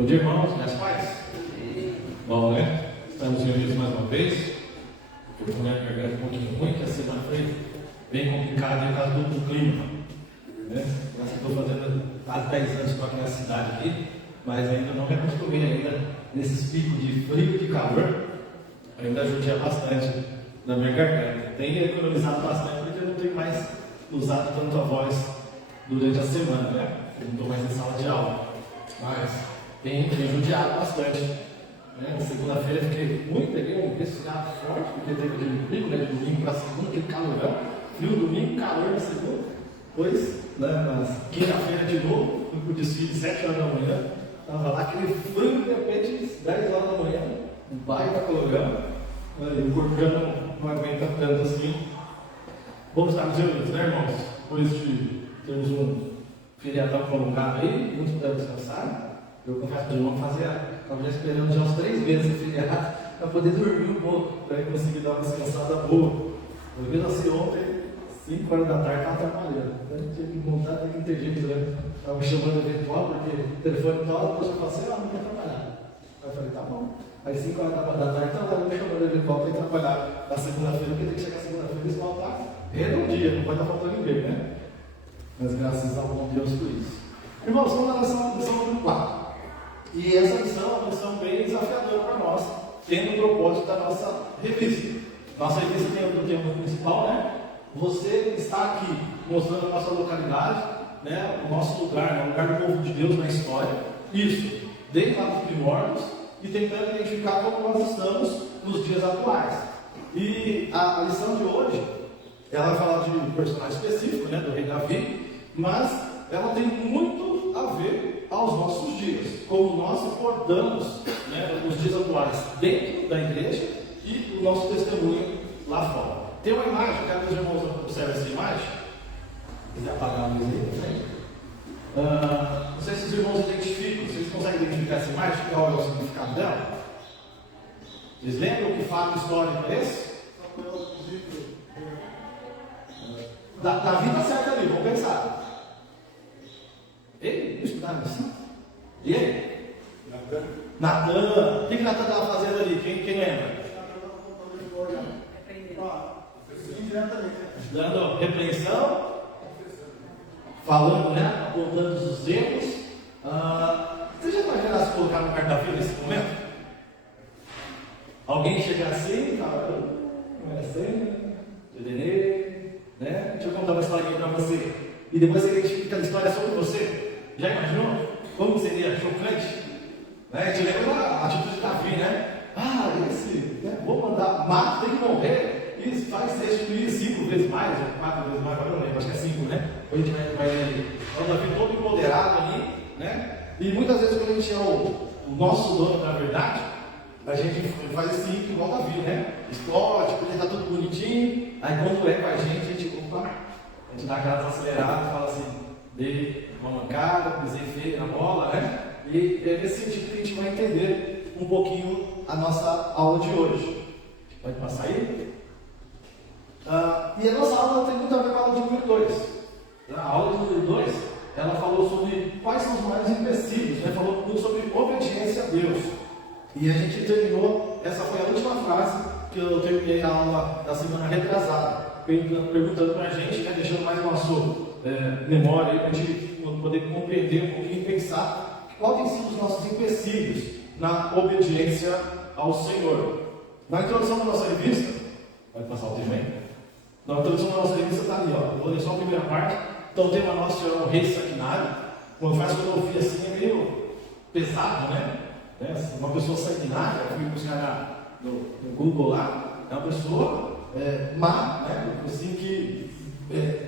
Bom dia, irmãos, minhas pais. Bom, né? Estamos reunidos mais uma vez. Eu com a minha garganta um pouquinho ruim, que a semana foi bem complicada por causa do clima. Né? Eu estou fazendo há 10 anos com aquela cidade aqui, mas ainda não me acostumei ainda nesses picos de frio e de calor. Ainda judia bastante na minha garganta. Tenho economizado bastante porque eu não tenho mais usado tanto a voz durante a semana, né? Eu não estou mais em sala de aula. Mas tenho judiado bastante. Né? Segunda-feira fiquei muito, peguei um resfriado forte, porque teve aquele pico, né? De domingo para segunda, aquele calorão. Frio domingo, calor na segunda. Depois, né, na quinta-feira de novo, fui para o desfile 7 horas da manhã. Estava lá aquele frio, de repente, 10 horas da manhã, um baita calorão. O corpo já não aguenta tanto assim. Vamos estar reunidos, né, irmãos? Depois de termos um feriadão prolongado aí, muitos puderam descansar. Eu confesso que eu não estava esperando já uns 3 meses de feriado para poder dormir um pouco, para conseguir dar uma descansada boa. Eu vi assim ontem, 5 horas da tarde, estava trabalhando. Então, tinha que montar, tinha que interagir, né? Estava me chamando eventual, porque o telefone toca, depois eu falei assim, não quer trabalhar. Aí eu falei, tá bom. Aí 5 horas da tarde, estava me chamando eventual para ir trabalhar na segunda-feira, porque tem que chegar segunda-feira e esmaltar redondinha, não pode estar faltando ninguém, né? Mas graças ao bom Deus por isso. Irmãos, vamos na lição número 4. E essa lição é uma lição bem desafiadora para nós, tendo o propósito da nossa revista. Nossa revista tem o tema principal, né? Você está aqui mostrando a nossa localidade, né? O nosso lugar, né? O lugar do povo de Deus na história. Isso, desde lá dos primórdios, e tentando identificar como nós estamos nos dias atuais. E a lição de hoje, ela vai falar de um personagem específico, né? Do rei Davi, mas ela tem muito a ver aos nossos dias, como nós nos portamos, né, nos dias atuais dentro da igreja e o nosso testemunho lá fora. Tem uma imagem, quero que os irmãos observem essa imagem. Se quiser apagar a luz aí, não sei se os irmãos identificam, vocês conseguem identificar essa imagem? Qual é o significado dela? Vocês lembram que fato histórico é esse? Davi está certo ali, vamos pensar. Ele? Não estudaram isso? E ele? Natan. O que Natan estava fazendo ali? Quem lembra? Dando repreensão, falando, né? Apontando os erros. Você já imaginou se colocar no lugar da vida nesse momento? Alguém chegar assim e falar, não é assim, né? Deixa eu contar uma historinha para você. E depois você identifica a história sobre você. Já imaginou? Como seria chocante? Né? A gente lembra a atitude de Davi, né? Vou mandar, mata, tem que morrer. Isso, faz restituir 5 vezes mais, ou 4 vezes mais, agora eu não lembro, acho que é 5, né? A gente vai ler ali. Então, Davi todo empoderado ali, né? E muitas vezes, quando a gente é o nosso dono da verdade, a gente faz esse ímpeto igual Davi, né? Explode, porque está tudo bonitinho. Aí, quando é com a gente dá aquela acelerada e fala assim, dei uma mancada, pisei feio na bola, né? E é nesse sentido que a gente vai entender um pouquinho a nossa aula de hoje. Pode passar aí? E a nossa aula tem muito a ver com a aula de número 2. A aula de número 2, ela falou sobre quais são os maiores empecilhos, né? Falou muito sobre obediência a Deus. E a gente terminou, essa foi a última frase que eu terminei a aula da semana retrasada, perguntando para a gente, né? Deixando mais nosso memória aí para a gente poder compreender um pouquinho e pensar quais têm sido os nossos empecilhos na obediência ao Senhor. Na introdução da nossa revista, vai passar o tema aí? Na introdução da nossa revista está ali, ó. Eu vou ler só a primeira parte. Então o tema nosso é o rei sanguinário. Quando faz filosofia assim é meio pesado, né? Uma pessoa sanguinária, eu fui buscar no Google lá, é uma pessoa má, né? Assim que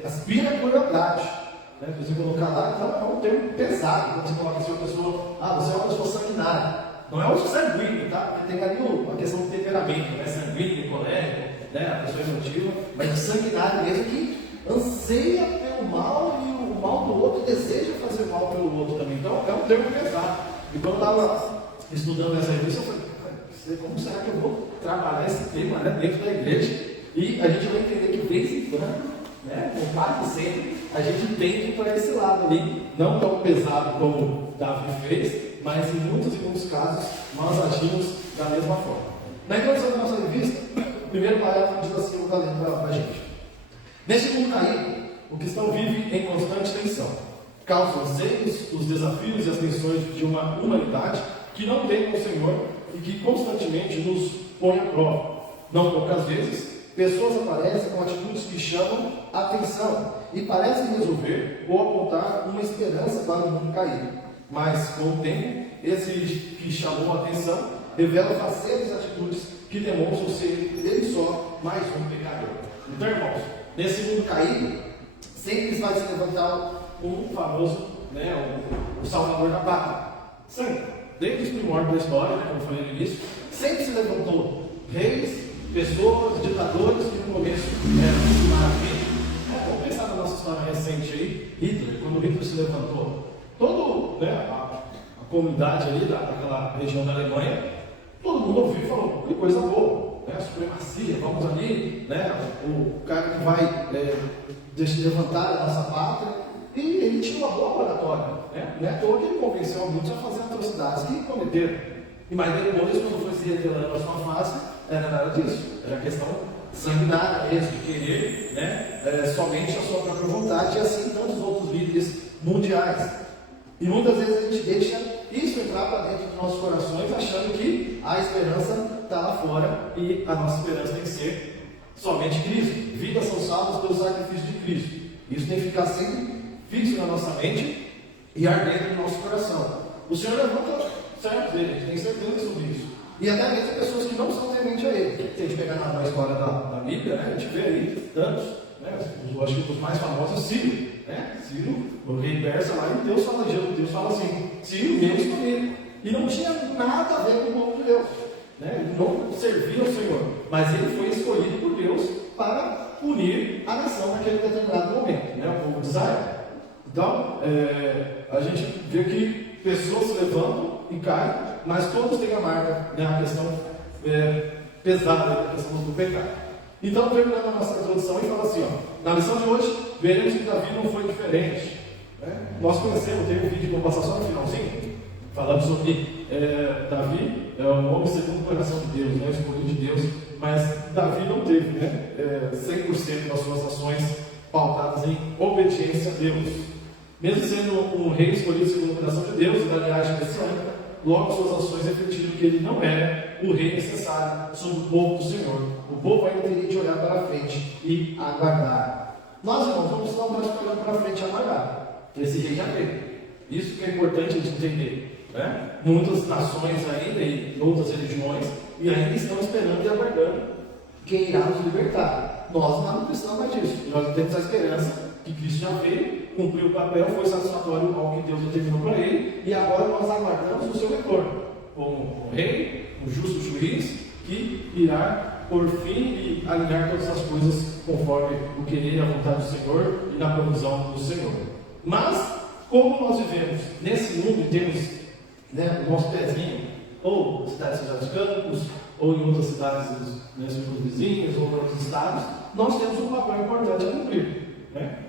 aspira a crueldade. Né? Se você colocar lá, então é um termo pesado. Quando você coloca assim, uma pessoa, você é uma pessoa sanguinária. Não é um sanguíneo, tá? Porque tem ali a questão do temperamento, né? Sanguíneo, colérico, né? A pessoa emotiva, mas o sanguinário mesmo que anseia pelo mal e o mal do outro deseja fazer mal pelo outro também. Então é um termo pesado. E quando eu estava estudando essa revista, eu falei, como será que eu vou trabalhar esse tema, né, dentro da igreja? E a gente vai entender que, de vez em quando, né, ou quase sempre, a gente tende para esse lado ali, não tão pesado como Davi fez, mas em muitos casos nós agimos da mesma forma. Na introdução da nossa revista, o primeiro parágrafo diz assim, eu vou ler para a gente. Neste mundo caído, o cristão vive em constante tensão. Causa anseios, os desafios e as tensões de uma humanidade que não tem o Senhor e que constantemente nos põe à prova. Não poucas vezes, pessoas aparecem com atitudes que chamam a atenção e parecem resolver ou apontar uma esperança para o mundo caído. Mas, com o tempo, esse que chamou a atenção revela facetas e atitudes que demonstram ser ele só mais um pecador. Então, irmãos, nesse mundo caído, sempre vai se levantar um famoso, o salvador da pátria. Sempre, desde os primórdios da história, como eu falei no início, sempre se levantou reis, pessoas, ditadores que no começo eram maravilha. Vamos pensar na nossa história recente aí, Hitler, quando Hitler se levantou, toda a comunidade ali daquela região da Alemanha, todo mundo ouviu e falou, que coisa boa, supremacia, vamos ali, o cara que vai levantar a nossa pátria. E ele tinha uma boa oratória, não é à toa que ele convenceu a muitos a fazer atrocidades que cometeram. E mais depois, quando foi se revelando a sua face, era nada disso, era questão sanguinária mesmo, de querer somente a sua própria vontade, e assim tantos outros líderes mundiais. E muitas vezes a gente deixa isso entrar para dentro dos nossos corações, achando que a esperança está lá fora e a nossa esperança tem que ser somente Cristo. Vidas são salvas pelo sacrifício de Cristo. Isso tem que ficar sempre fixo na nossa mente e ardendo no nosso coração. O Senhor levanta servos dele, a gente tem certeza sobre isso. E até mesmo pessoas que não são tementes a Ele. Se a gente pegar na história da Bíblia, a gente vê aí tantos, eu acho que os mais famosos, Ciro. Ciro, o rei persa lá, e Deus fala assim, Ciro, meu escolhido. E não tinha nada a ver com o povo de Deus. Ele não servia ao Senhor, mas ele foi escolhido por Deus para punir a nação naquele determinado momento, o povo de Israel. Então, a gente vê que pessoas se levantam e caem, mas todos têm a marca, a questão pesada, a questão do pecado. Então, terminando a nossa introdução, ele fala assim, na lição de hoje, veremos que Davi não foi diferente. Nós conhecemos, tem um vídeo que eu vou passar só no finalzinho, falando sobre Davi, um homem segundo o coração de Deus, escolhido de Deus, mas Davi não teve 100% das suas ações pautadas em obediência a Deus. Mesmo sendo um rei escolhido segundo o coração de Deus, e da linhagem messiânica, logo suas ações refletiram que ele não era o rei necessário sobre o povo do Senhor. O povo ainda teria de olhar para frente e aguardar. Nós, irmãos, vamos não mais olhando para frente e aguardar. Esse rei já veio. Isso que é importante a gente entender. Muitas nações ainda e outras religiões e ainda estão esperando e aguardando quem irá nos libertar. Nós não precisamos mais disso. Nós temos a esperança que Cristo já veio, cumpriu o papel, foi satisfatório ao que Deus determinou para ele, e agora nós aguardamos o seu retorno, como um rei, um justo juiz, que irá por fim e alinhar todas as coisas conforme o querer e a vontade do Senhor e na provisão do Senhor. Mas, como nós vivemos nesse mundo e temos o nosso pezinho, ou na cidade de São José dos Campos, ou em outras cidades vizinhas, ou em outros estados, nós temos um papel importante a cumprir.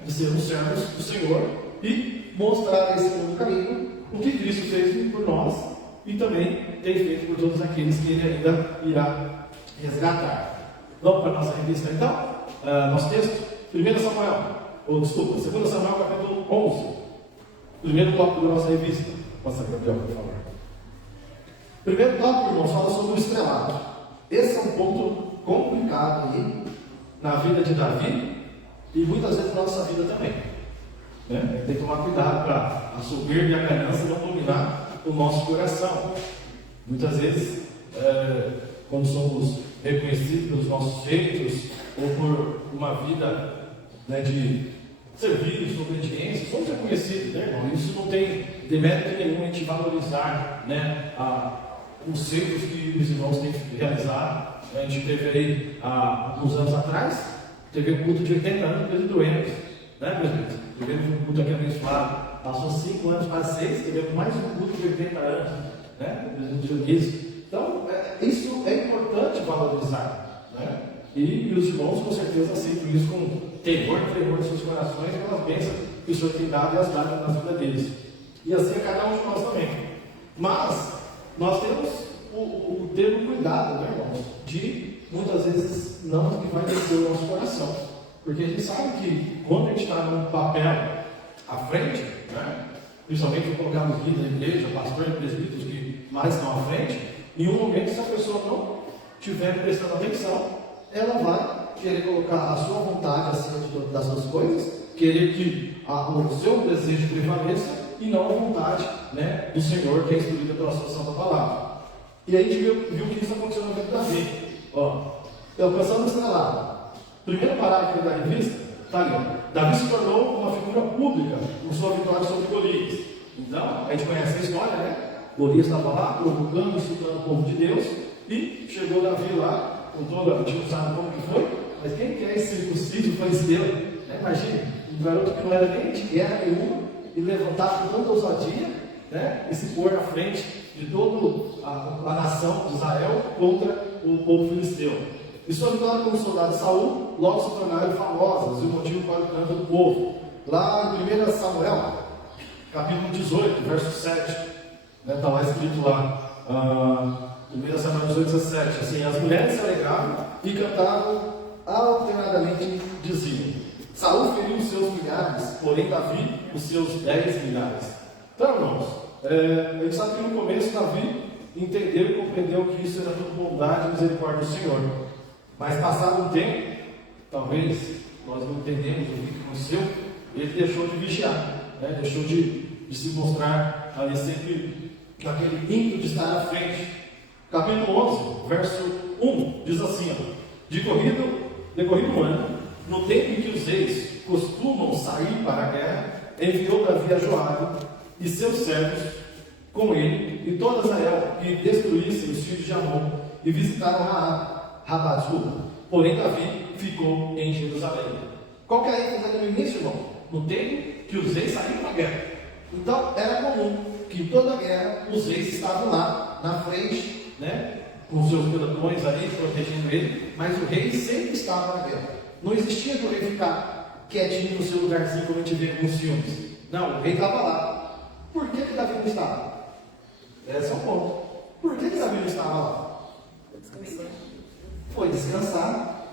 De sermos servos do Senhor e mostrar a esse mundo caído o que Cristo fez por nós e também tem feito por todos aqueles que Ele ainda irá resgatar. Vamos para a nossa revista então? Nosso texto, 2 Samuel capítulo 11, primeiro tópico da nossa revista. Passa, Gabriel, por favor. Primeiro tópico, irmãos, fala sobre o estrelado. Esse é um ponto complicado aí na vida de Davi e muitas vezes na nossa vida também. Tem que tomar cuidado para a soberba e a ganância não dominar o nosso coração. Muitas vezes, quando somos reconhecidos pelos nossos feitos ou por uma vida de serviço, obediência, somos reconhecidos, irmão? Isso não tem demérito nenhum a gente valorizar os feitos que os irmãos têm realizado. A gente teve aí, há uns anos atrás, teve um culto de 80 anos de doentes, presidente? Tivemos um culto aqui abençoado, passou 5 anos, quase 6, tivemos mais um culto de 80 anos, presidente Dionísio. Então, isso é importante valorizar, e os irmãos com certeza aceitam isso com temor de seus corações, pelas bênçãos que o Senhor tem dado e as dado na vida deles. E assim é cada um de nós também. Mas nós temos ter um cuidado, né, irmãos, de muitas vezes não que vai descer o nosso coração. Porque a gente sabe que quando a gente está num papel à frente, né, principalmente vou colocar nos líderes da igreja, pastor e presbíteros que mais estão à frente, em um momento, se a pessoa não estiver prestando atenção, ela vai querer colocar a sua vontade acima das suas coisas, querer que o seu desejo prevaleça e não a vontade, né, do Senhor, que é instruída pela sua santa palavra. E aí a gente viu que isso aconteceu na vida de Davi. Alcançando a lá. Primeiro parágrafo da revista, está ali. Davi se tornou uma figura pública com sua vitória sobre Golias. Então, a gente conhece a história, né? Golias estava lá, provocando, insultando o povo de Deus, e chegou Davi lá, com toda, a gente não sabe como que foi, mas quem quer esse circunciso filisteu? Né? Imagina, um garoto que não era nem de guerra nenhuma, e levantar com tanta ousadia, né? E se pôr na frente de toda a nação de Israel contra o povo filisteu. E sua vitória como soldado de Saul logo se tornaram famosas, e o motivo para o canto do povo. Lá em 1 Samuel, capítulo 18, verso 7, está lá escrito lá, 1 Samuel 18, 17, assim: as mulheres se alegravam e cantavam alternadamente, diziam: Saul feriu os seus milhares, porém Davi os seus 10 milhares. Então, irmãos, a gente sabe que no começo Davi entendeu e compreendeu que isso era tudo bondade e misericórdia do Senhor. Mas passado um tempo, talvez nós não entendemos o que aconteceu, ele deixou de vigiar, né? Deixou de se mostrar ali sempre naquele ímpeto de estar à frente. Capítulo 11, verso 1, diz assim: decorrido um ano, no tempo em que os reis costumam sair para a guerra, enviou Davi a Joabe e seus servos com ele e toda Israel, que destruíssem os filhos de Amon, e visitaram Rabá. Porém Davi ficou em Jerusalém. Qual que é a ênfase no início, irmão? No tempo que os reis saíram para a guerra. Então era comum que em toda a guerra os reis estavam lá na frente, né, com seus pelotões ali protegendo ele, mas o rei sempre estava na guerra. Não existia que o rei ficar quietinho no seu lugarzinho como a gente vê em alguns filmes. Não, o rei estava lá. Por que Davi não estava? Esse é o ponto. Por que Davi não estava lá? Foi descansar.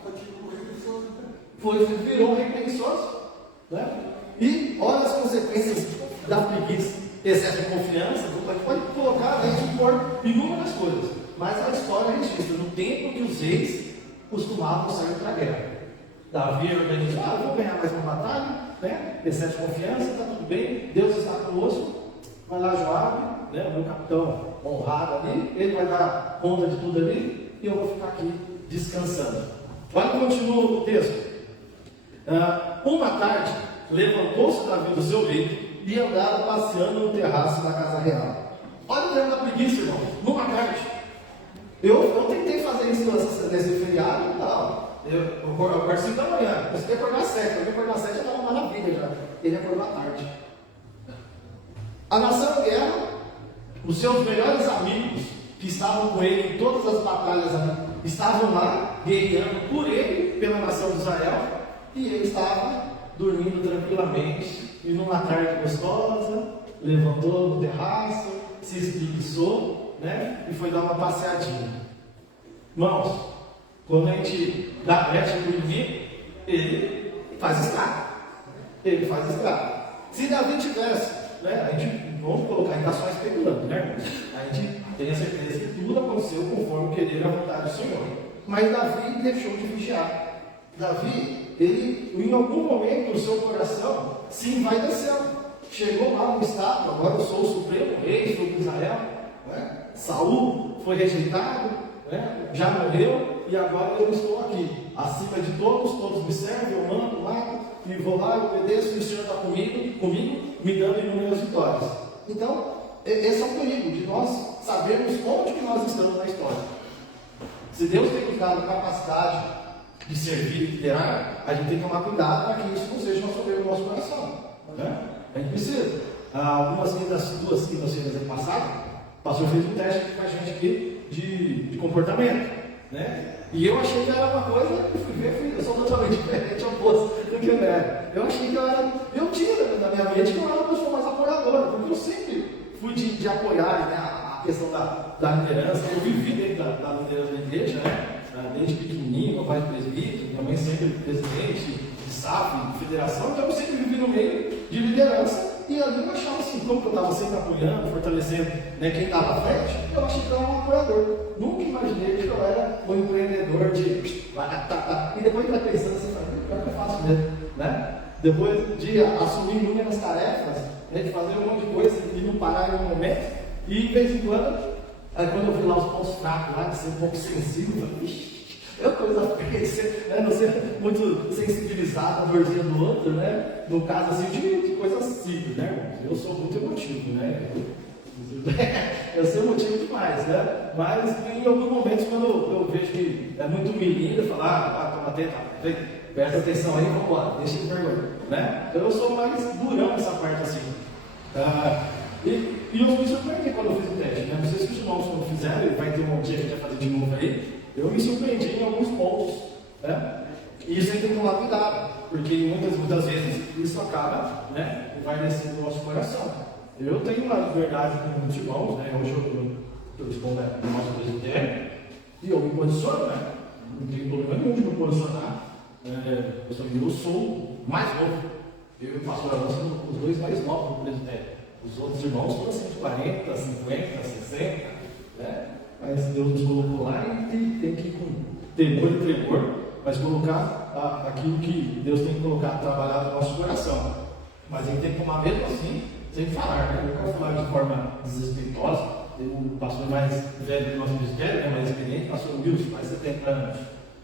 Virou um rei preguiçoso, né? E olha as consequências da preguiça. Excesso de confiança, pode colocar, né, de pôr inúmeras coisas. Mas a história registra no tempo que os reis costumavam sair para a guerra. Davi organizou: vou ganhar mais uma batalha, né? Excesso de confiança, está tudo bem, Deus está conosco. Vai lá Joabe, né, o meu capitão honrado ali, ele vai dar conta de tudo ali, e eu vou ficar aqui descansando. Olha, continua o texto. Uma tarde, levantou-se Davi do seu leito e andava passeando no terraço da casa real. Olha o termo da preguiça, irmão. Numa tarde. Eu tentei fazer isso nesse feriado e tal. Eu acordo 5 da manhã. Eu consegui acordar às 7. Eu acordar às 7 já estava uma maravilha já. Ele acordou à tarde. A nação em guerra, os seus melhores amigos que estavam com ele em todas as batalhas estavam lá guerreando por ele, pela nação de Israel, e ele estava dormindo tranquilamente. E numa tarde gostosa, levantou no terraço, se espreguiçou, né? E foi dar uma passeadinha. Irmãos, quando a gente dá brecha para o inimigo, ele faz estrago. Ele faz estrago. Se Davi tivesse, né? A gente, vamos colocar, ainda só especulando, né? A gente tem a certeza que tudo aconteceu conforme o querer e a vontade do Senhor. Mas Davi deixou de vigiar. Davi, ele, em algum momento, o seu coração se envaideceu. Chegou lá no estado: agora eu sou o supremo rei sobre Israel, né? Saul foi rejeitado, né? Já morreu, e agora eu estou aqui, acima de todos me servem, eu mando lá, e vou lá, eu obedeço, e o Senhor está comigo, me dando inúmeras vitórias. Então, esse é o perigo de nós sabermos onde que nós estamos na história. Se Deus tem nos dado capacidade de servir e liderar, a gente tem que tomar cuidado para que isso não seja uma soberba no nosso coração, né? A gente precisa. Duas quintas-feiras ano passado, o pastor fez um teste com a gente aqui de comportamento, né? E eu achei que era uma coisa, eu sou totalmente diferente, oposto do que eu era. Eu achei que eu tinha na minha mente que eu era uma pessoa mais apoiadora, porque eu sempre fui de apoiar, né, a questão da liderança. Eu vivi dentro da liderança da igreja, né? Desde pequenininho, meu pai é presbítero, minha mãe sempre presidente de SAF, de federação, então eu sempre vivi no meio de liderança. E ali eu achava assim, como eu estava sempre apoiando, fortalecendo, né, quem estava à frente, eu achei que eu era um apoiador. Nunca imaginei que eu era um empreendedor de. E depois de estar pensando assim, pior que eu faço mesmo, né? Depois de assumir inúmeras tarefas, né, de fazer um monte de coisa e não parar em um momento, e de vez em quando, aí quando eu vi lá os pontos fracos lá, de ser um pouco sensível, eu coisa feia, né, não ser muito sensibilizado, a dorzinha do outro, né? No caso assim, de coisas simples, né, irmãos? Eu sou muito emotivo, né? Eu sou emotivo demais, né? Mas em alguns momentos, quando eu vejo que é muito humilhante, eu falo, toma atento, presta atenção aí, vamos embora, deixa de vergonha, né? Então eu sou mais durão nessa parte assim. E eu me surpreendi quando eu fiz o teste, né? Não sei se os irmãos quando fizeram, e vai ter um dia que a gente vai fazer de novo aí. Eu me surpreendi em alguns pontos, né? E isso a gente tem que tomar cuidado, porque muitas vezes isso acaba, né? E vai descer do nosso coração. Eu tenho uma liberdade com os irmãos, né? Hoje eu respondo no nosso presbitério e eu me posiciono, né? Não tenho problema nenhum de me posicionar. Eu sou mais novo. Eu e o pastor Alonso somos os dois mais novos do presbitério. Os outros irmãos foram assim de 40, 50, 60, né? Mas Deus nos colocou lá e tem que ir com temor e tremor, mas colocar aquilo que Deus tem que colocar, trabalhar no nosso coração. Mas a gente tem que tomar mesmo assim, sem falar, né? Eu não quero falar de forma desrespeitosa. O pastor mais velho do nosso ministério, né, mais experiente, pastor Wilson, mais 70 anos.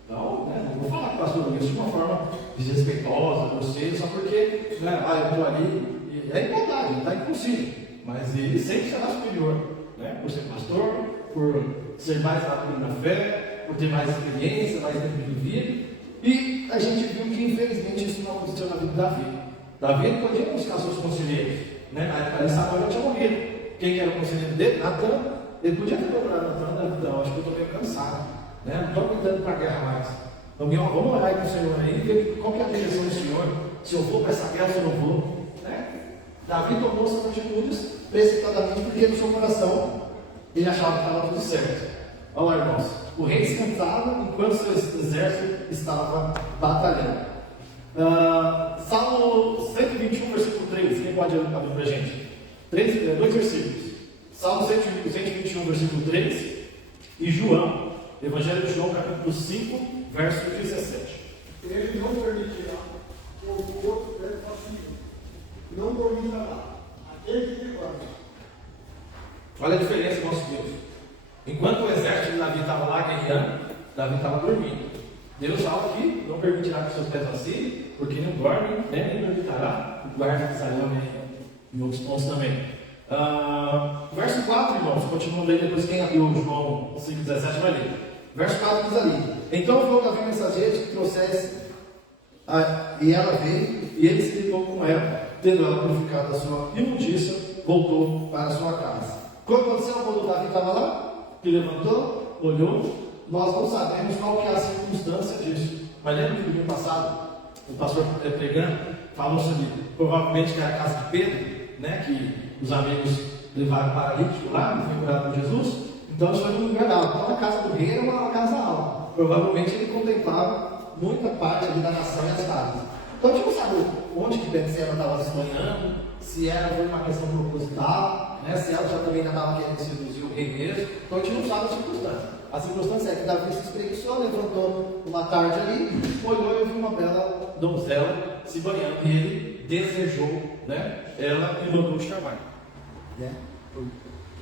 Então, né, não vou falar com o pastor Wilson de uma forma desrespeitosa, grosseira, só porque, né, eu estou ali. É igualdade, ele está impossível, mas ele sempre será superior, né? Por ser pastor, por ser mais maduro na fé, por ter mais experiência, mais tempo de vida. E a gente viu que infelizmente isso não aconteceu na vida de Davi. Davi não podia buscar seus conselheiros, né? Na época de Samuel já tinha morrido. Quem era o conselheiro dele? Natan. Ele podia ter procurado Natan, não, acho que eu estou meio cansado, né? Não estou aguentando para a guerra mais. Então, vamos orar aí com o Senhor aí, ver qual que é a direção do Senhor, se eu vou para essa guerra, se eu não vou. Davi tomou suas atitudes precipitadamente porque no seu coração ele achava que estava tudo certo. Olha lá, irmãos, o rei se cansava enquanto seu exército estava batalhando. Salmo 121, versículo 3, quem pode abrir para a gente? Dois versículos. Salmo 121, versículo 3 e João, Evangelho de João, capítulo 5, verso 17. Ele não permitirá que o outro perde passivo. Não dominará aquele que guarda. Olha a diferença do nosso Deus. Enquanto o exército de Davi estava lá guerreando, Davi estava dormindo. Deus fala que não permitirá que seus pés vacilem, porque não dorme, né, nem dormitará o guarda de Israel, em outros pontos também. Verso 4, irmãos, continuando aí, depois quem abriu João 5,17 vai ler. Verso 4 diz ali: Então falou Davi mensageiro que trouxesse, e ela veio, e ele se deitou com ela. Tendo ela purificado a sua imundícia, voltou para a sua casa. Quando aconteceu, quando Davi estava lá, que levantou, olhou, nós não sabemos qual que é a circunstância disso. Mas lembra que no domingo passado, o pastor pregando, falou sobre, provavelmente, que era a casa de Pedro, né, que os amigos levaram paralítico lá, não foi curado por Jesus. Então isso foi no lugar alto. Então a casa do rei era uma casa alta. Provavelmente ele contemplava muita parte ali da nação e as casas. Então a gente não sabe onde que Betseba estava se sonhando, se foi uma questão proposital, né? Se ela já também já estava querendo seduzir o rei mesmo. Então a gente não sabe a circunstância. A circunstância é que Davi se espreguiçou, levantou uma tarde ali, olhou e viu uma bela donzela se banhando. E ele desejou, né, ela e mandou chamar. Né?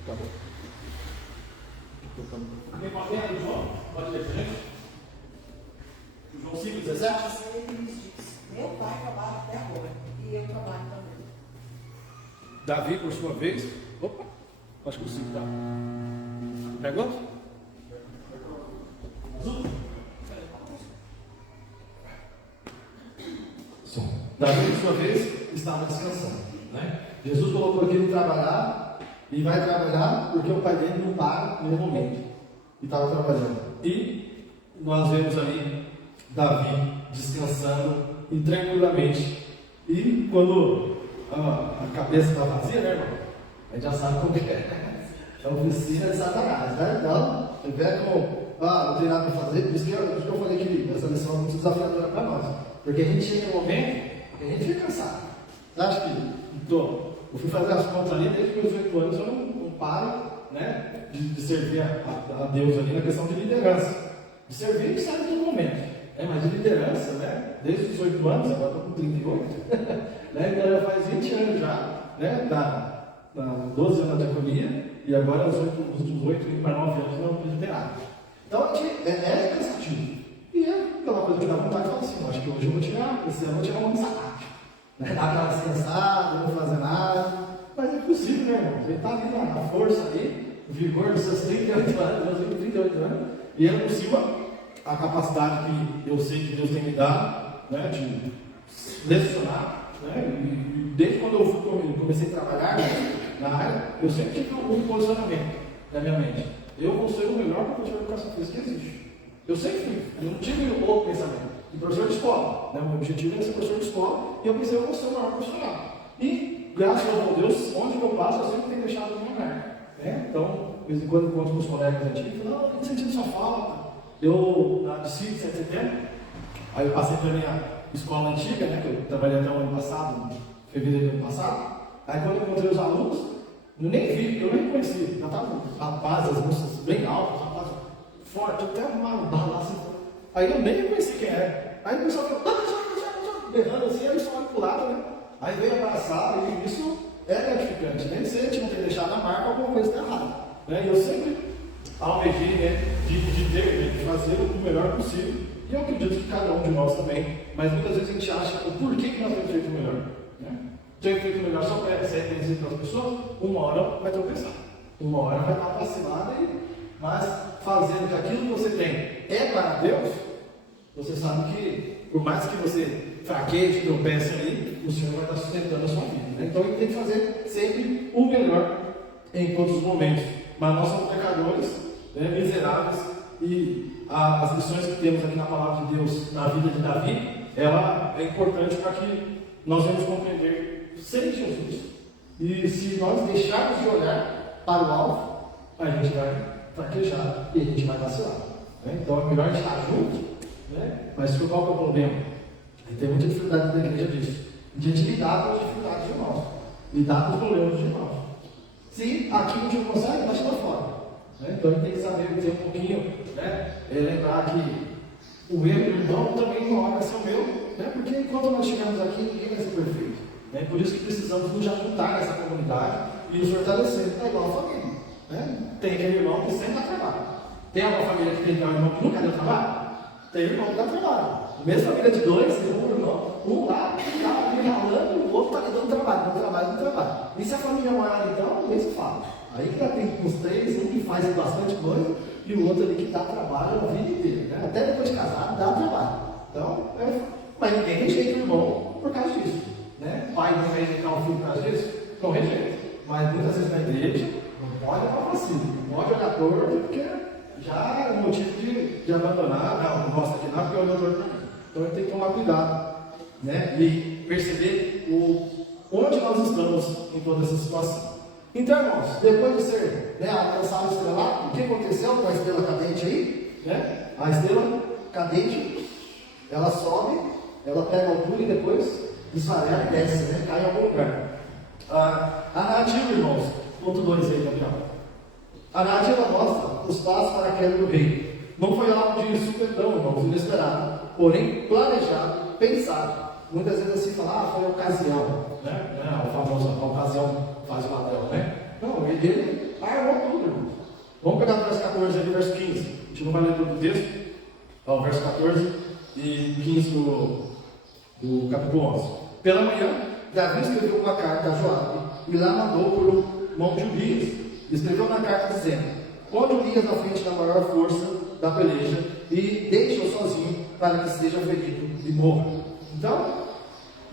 Tá bom. Quem pode ler, João? Pode ler, gente? João 5,17. Meu pai trabalha até agora e eu trabalho também. Davi, por sua vez, acho que consigo dar. Pegou? Azul? Davi, por sua vez, estava descansando, né? Jesus colocou aquele trabalhar e vai trabalhar porque o pai dele não para no momento e estava trabalhando. E nós vemos ali Davi descansando e tranquilamente. E quando a cabeça está vazia, né, irmão? A gente já sabe como que é. É a oficina de Satanás, né? Então, se tiver não tem nada para fazer, por isso que eu falei que essa lição é muito desafiadora para nós. Porque a gente chega no momento que a gente fica cansado. Você acha que eu fui fazer as contas ali, desde meus 8 anos eu não paro, né, de servir a Deus ali na questão de liderança. De servir sabe em todo momento. Mas de liderança, né? Desde os 18 anos, agora estou com 38, né? Então já faz 20 anos já, né? 12 anos na diaconia e agora os últimos 8 para 9 anos no presbiterado. Então a gente é cansativo. E é aquela coisa que dá vontade de falar assim, acho que hoje eu vou tirar, esse ano eu vou tirar um ano sabático. Dá aquela descansada, não vou fazer nada. Mas é possível, né, irmão? Ele está ali na força ali, o vigor dos seus 38 anos, meus 38 anos, e é possível a capacidade que eu sei que Deus tem me dado, né, de lecionar, né, e desde quando eu comecei a trabalhar na área, eu sempre tive um posicionamento na minha mente. Eu vou ser o melhor professor de educação física que existe. Eu sempre fui, eu não tive outro pensamento. E professor de escola, né, o meu objetivo era ser professor de escola, e eu pensei, eu vou ser o maior profissional. E, graças a Deus, onde eu passo, eu sempre tenho deixado o meu lugar. Né? Então, de vez em quando eu encontro com os colegas antigos, eu falo, não, eu sentindo sua falta. Eu, na desfile de 7 de setembro, aí eu passei pela minha escola antiga, né, que eu trabalhei até o ano passado, fevereiro do ano passado. Aí quando eu encontrei os alunos, eu nem vi, eu nem conheci. Já estavam rapazes, as moças bem altas, rapazes fortes, até uma bala assim. Aí eu nem conheci quem era. Aí o pessoal falou, berrando assim, aí eu só olho pro lado, né? Aí veio abraçar, e isso é gratificante, né? Se a gente não ter deixado a marca, alguma coisa está errada. Né? E eu sempre almejei, né, de fazer o melhor possível. E eu acredito que cada um de nós também. Mas muitas vezes a gente acha o porquê que nós temos feito o melhor. Né? Ter feito o melhor só para dizer para as pessoas, uma hora vai tropeçar. Uma hora vai estar vacilada, mas fazendo que aquilo que você tem é para Deus, você sabe que, por mais que você fraqueje, tropece ali, o Senhor vai estar sustentando a sua vida. Né? Então ele tem que fazer sempre o melhor em todos os momentos. Mas nós somos pecadores, né, miseráveis, e as lições que temos aqui na palavra de Deus na vida de Davi, ela é importante para que nós venhamos compreender sem Jesus. E se nós deixarmos de olhar para o alvo, a gente vai fraquejar e a gente vai vacilar. Né? Então é melhor estar junto, né? Mas qual que é o problema? E tem muita dificuldade na igreja disso. De a gente lidar com as dificuldades de irmãos, lidar com os problemas de irmãos. Se aqui a gente não consegue, vai tirar fora. Né? Então a gente tem que saber ter um pouquinho, né? Lembrar que o erro do irmão também não vai ser o meu, né? Porque enquanto nós chegamos aqui, ninguém vai ser perfeito. Né? Por isso que precisamos nos juntar nessa comunidade e nos fortalecer. É igual a família. Né? Tem aquele irmão que sempre dá trabalho. Tem alguma família que tem um irmão que nunca deu trabalho? Tem irmão que dá trabalho. Mesma família de dois, um irmão, um lá está ali ralando, o outro está lhe dando trabalho, não trabalho. E se a família é maior, então, nem se fala. Aí que já tem uns três, um que faz bastante coisa e o outro ali que dá trabalho a vida inteira. Né? Até depois de casado, dá trabalho. Então, mas ninguém rejeita o irmão por causa disso. Né? Pai não vai rejeitar o filho por causa disso? Não rejeita. Mas muitas vezes na igreja, não pode olhar para cima, não pode olhar torto, porque já é um motivo de abandonar. Não gosta de nada porque olhou torto também. Então a gente tem que tomar cuidado, né? E perceber onde nós estamos em toda essa situação. Então, irmãos, depois de ser, né, alcançado o estrelato, o que aconteceu com a estrela cadente aí? Né? A estrela cadente, ela sobe, ela pega a altura e depois esfarela e desce, né? Cai em algum lugar. A narrativa, irmãos, ponto 2 aí, campeão. A narrativa mostra os passos para a queda do rei. Não foi algo de supetão, irmãos, inesperado, porém planejado, pensado. Muitas vezes assim fala, foi ocasião, né? A famosa ocasião faz o papel, né? Não, ele armou tudo, irmãos. Vamos pegar o verso 14 ali, verso 15. A gente não vai ler todo o texto. O verso 14 e 15 do capítulo 11. Pela manhã, Davi escreveu uma carta a Joabe e lá mandou por mão de Urias. Escreveu na carta dizendo: ponde Urias na frente da maior força da peleja e deixe-o sozinho para que seja ferido e morra. Então,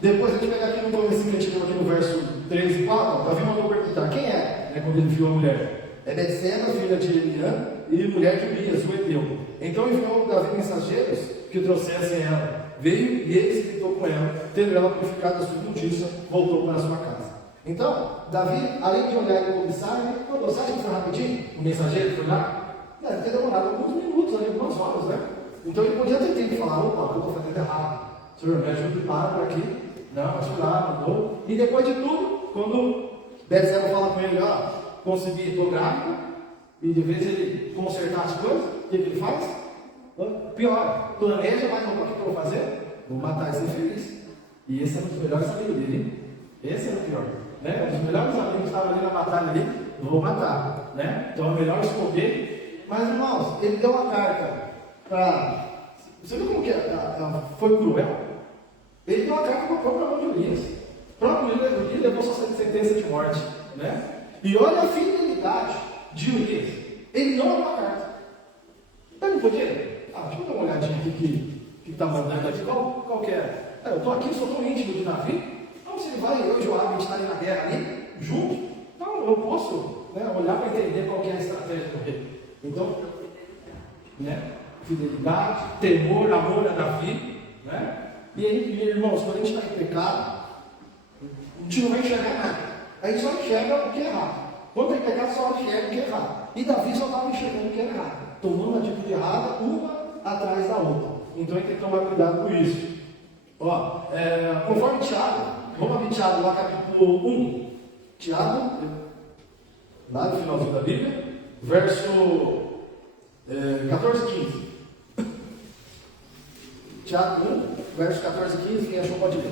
depois a gente pega aqui no começo que a gente leu aqui no verso 3 e 4, Davi mandou perguntar quem é, quando ele viu a mulher. É Betseba, filha de Eliã, e mulher de Urias, o Eteu. Então enviou Davi mensageiros que trouxessem ela. Veio e ele se deitou com ela, tendo ela purificado a sua injustiça, voltou para a sua casa. Então, Davi, além de olhar e cobiçar, ele falou: você acha que foi rapidinho? O mensageiro foi lá? Deve ter demorado alguns minutos, algumas horas, né? Então ele podia ter tempo de falar: opa, eu estou fazendo errado. Senhor, me ajude, para por aqui. Não, mas foi lá, mandou. E depois de tudo, quando Betseba fala com ele: ó, consegui, estou grávida, e de vez ele consertar as coisas, o que ele faz? Pior, planeja, mas não, o que eu vou fazer? Vou matar esse infeliz. E esse é um dos melhores amigos dele, hein? Esse é o pior, né? Um dos melhores amigos estavam ali na batalha ali, vou matar, né? Então é melhor esconder. Mas, irmãos, ele deu uma carta para... Você viu como que foi cruel? Ele deu uma carta para o próprio irmão de Urias. O próprio Urias levou sua sentença de morte, né? E olha a fidelidade de Urias. Ele não deu uma carta. Ele não podia? Deixa eu dar uma olhadinha aqui que está mandando aqui. Qual que é? Eu estou aqui, sou tão íntimo de Davi. Então, se ele vai, eu e Joabe, a gente está ali na guerra ali, junto. Então, eu posso, né, olhar para entender qual que é a estratégia do rei. Então, né, fidelidade, temor, amor a Davi, né? E aí, irmãos, quando a gente está em pecado, a gente não vai enxergar nada. A gente só enxerga o que é errado. Quando tem pecado, só enxerga o que é errado. E Davi só estava enxergando o que era errado, tomando a atitude errada, uma atrás da outra. Então, a gente tem que tomar cuidado com isso. Ó, conforme Tiago, vamos abrir Tiago lá, capítulo 1. Tiago, lá no finalzinho da Bíblia, verso 14 e 15. Tiago 1, verso 14 e 15, quem achou pode ler.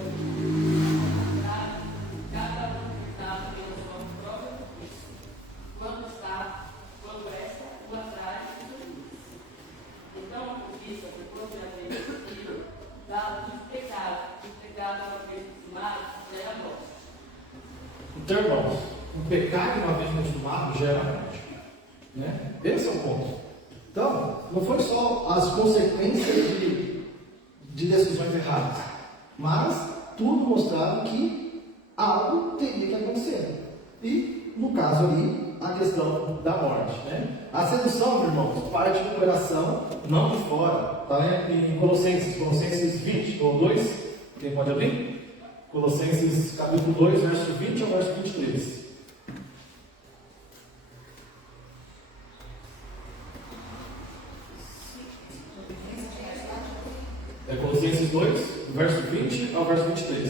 Então, irmãos, o pecado uma vez consumado gera morte, né? Esse é o ponto. Então, não foi só as consequências de decisões erradas, mas tudo mostrava que algo teria que acontecer. E, no caso ali, a questão da morte, né? A sedução, irmãos, parte do coração, não de fora. Está em Colossenses 20, ou 2, quem pode abrir? Colossenses capítulo 2, verso 20 ao verso 23. Colossenses 2, verso 20 ao verso 23.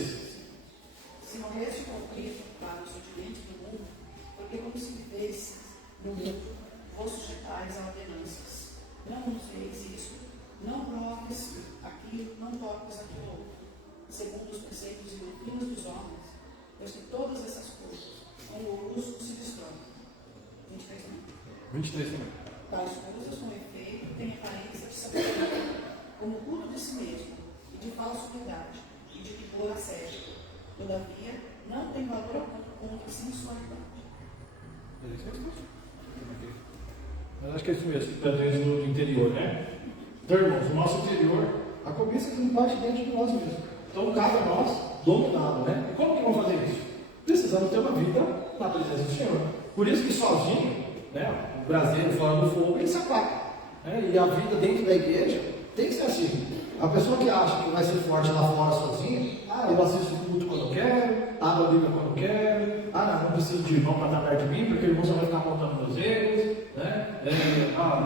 Se morreste com Cristo para os sofrimentos do mundo, porque como se vivesse no mundo, vos sujeitais a ordenanças. Não useis isso, não proves aquilo, não toques aquilo outro, segundo os preceitos e doutrinas dos homens, pois que todas essas coisas, com o uso, se destroem. 23 também. 23 também. Tais coisas, com efeito, têm aparência de sabedoria, como culto de si mesmo, e de falsa humildade, e de vigor ascético. Todavia, não tem valor algum contra a sensualidade. Mas acho que é isso mesmo, que traduz do interior, né? Então, irmãos, o nosso interior, a cobiça não parte dentro de nós mesmos. Então, cabe a nós dominado, né? E como que vamos fazer isso? Precisamos ter uma vida na presença do Senhor. Por isso que sozinho, né, o braseiro fora do fogo, ele se apaga. Né? E a vida dentro da igreja tem que ser assim. A pessoa que acha que vai ser forte lá fora sozinha, eu assisto o culto quando eu quero, abro a Bíblia quando eu quero, não preciso de irmão para estar perto de mim, porque o irmão só vai ficar apontando meus erros, né?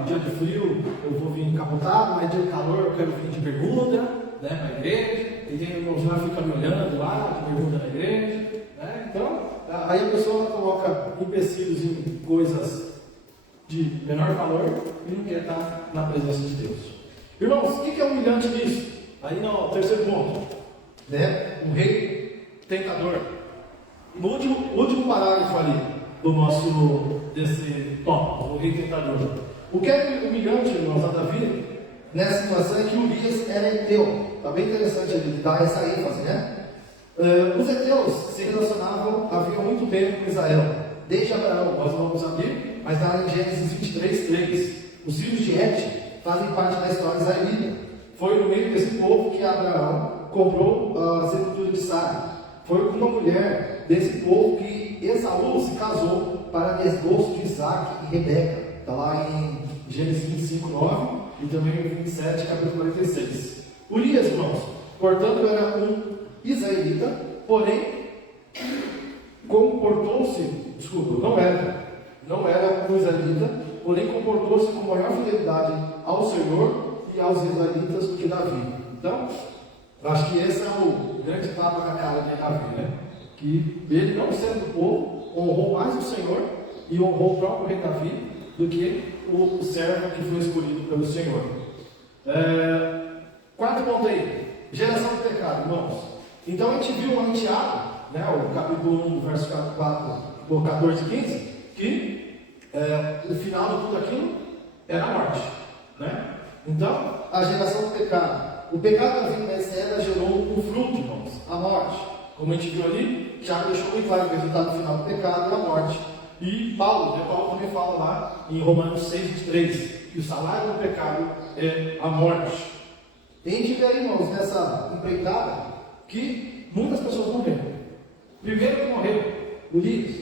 Dia de frio eu vou vir encapotado, mas dia de calor eu quero vir de bermuda, né, para a igreja, e tem irmãos lá que ficam me olhando lá, de bermuda na igreja, né? Então, aí a pessoa coloca empecilhos em coisas de menor valor e não quer estar na presença de Deus. Irmãos, o que é humilhante nisso? Aí no terceiro ponto, né? Um rei tentador. No último parágrafo ali do nosso desse tópico, o rei tentador. O que é humilhante, irmãos, a Davi, nessa situação é que Urias era heteu. Está bem interessante ele dar essa ênfase, né? Os heteus se relacionavam havia muito tempo com Israel, desde Abraão. Nós não vamos abrir, mas está em Gênesis 23, 3. Os filhos de Et fazem parte da história israelita. Foi no meio desse povo que Abraão comprou a sepultura de Sara. Foi com uma mulher desse povo que Esaú se casou para desgosto de Isaac e Rebeca. Está lá em Gênesis 25, 9 e também em 27, capítulo 46. Urias, irmãos, portanto, era um israelita, porém não era um israelita, porém comportou-se com maior fidelidade ao Senhor e aos israelitas do que Davi. Então, eu acho que esse é o grande tapa na cara de Davi, né? Que ele, não sendo do povo, honrou mais o Senhor e honrou o próprio rei Davi do que o servo que foi escolhido pelo Senhor. Quarto ponto aí, geração do pecado, irmãos. Então a gente viu lá em Tiago, né, o capítulo 1, verso 4, 14 e 15, que o final de tudo aquilo era a morte, né? Então, a geração do pecado. O pecado da vida dessa era gerou um fruto, irmãos, a morte. Como a gente viu ali, Tiago deixou muito claro que o resultado final do pecado é a morte. E Paulo também fala lá em Romanos 6:23, que o salário do pecado é a morte. E a gente vê aí, irmãos, nessa empreitada, que muitas pessoas morreram. Primeiro que morreu, Urias.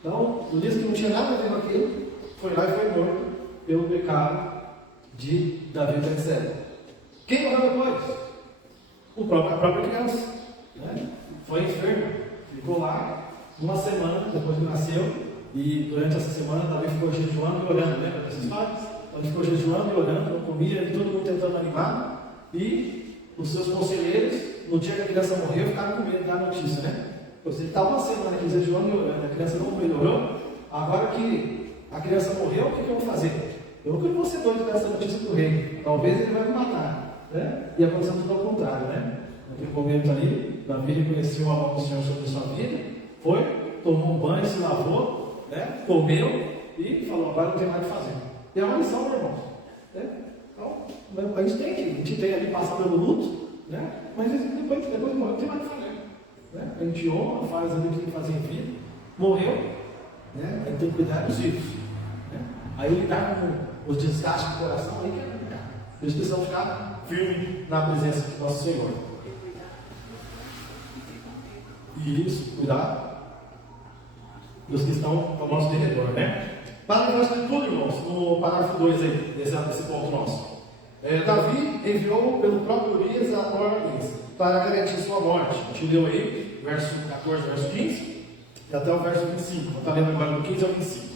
Então, Urias, que não tinha nada a ver com aquilo, foi lá e foi morto pelo pecado de Davi e Betseba. Quem morreu depois? A própria criança, né? Foi enfermo, ficou lá uma semana depois que nasceu, e durante essa semana Davi ficou jejuando e orando, lembra dessas histórias? Então ele ficou jejuando e orando, não comia, e todo mundo tentando animar, e os seus conselheiros, no dia que a criança morreu, ficaram com medo da notícia, né? Você está uma semana aqui jejuando e orando, a criança não melhorou, agora que a criança morreu, o que eu vou fazer? Eu não vou ser doido dessa notícia do rei, talvez ele vai me matar, né? E aconteceu tudo ao contrário, né? Naquele momento ali, Davi reconheceu a mão do Senhor sobre sua vida, foi, tomou um banho, se lavou, né? Comeu e falou: agora não tem mais o que fazer. E é uma lição, meu irmão, né? Então, a gente tem ali, passa pelo luto, né? Mas depois morreu, não tem mais o que fazer, né? A gente honra, faz ali o que tem que fazer em vida, morreu, né? A gente tem que cuidar dos filhos, né? Aí lidar com os desgastes do coração, aí que é complicado. Eles precisam ficar firmes na presença do nosso Senhor. E isso, cuidar dos que estão ao nosso derredor, né? Para nós de tudo, irmãos, no parágrafo 2 aí, desse ponto nosso. Davi enviou pelo próprio Urias a ordens para garantir sua morte. A gente leu aí, verso 14, verso 15, e até o verso 25. Vou estar lendo agora do 15 ao 25.